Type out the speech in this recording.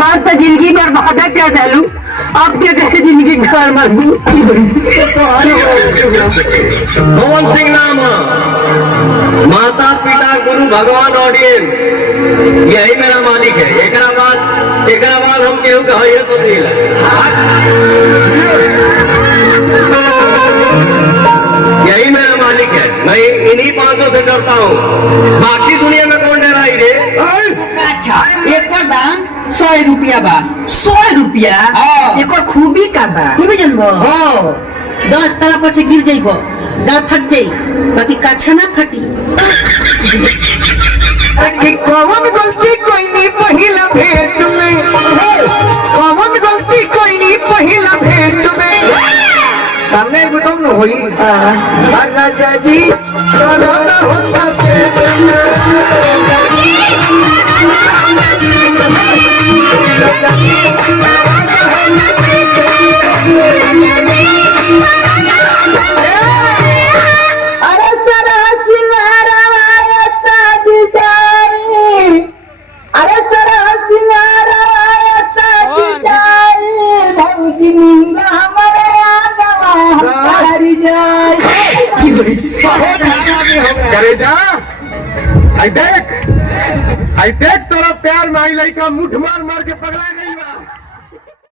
हमार तो जिंदगी बर्बाद क्या डालू अब क्या कहे जिंदगी घर मजबूत पवन सिंह नाम माता पिता गुरु भगवान ऑडियंस यही मेरा मालिक है। एक बाद हम केहू कहा ये सब नहीं यही मेरा मालिक है। मैं इन्हीं 500 से डरता हूँ, बाकी दुनिया में कौन डराई रे। अच्छा एक दाम 100 रुपया बा। 100 रुपया एक खूबी का बा। खूबी जनबो 10 तला पर से गिर जाइबो दांत फट जाई बाकी काछा ना फटी। कौन गलती कोई नहीं पहिला भेंट में कौन गलती कोई नहीं पहिला भेंट में सामने बताओ ना होई राजा जी कोरोना होता पेट अरे सरा सिंगारा साज जाए अरे सरा सिंगारा साज जाए भौजी निंदा हमारे सारी जाए करे जा आई देख तोरा प्यार में आई लड़का मुठ मार मार के पगला गई।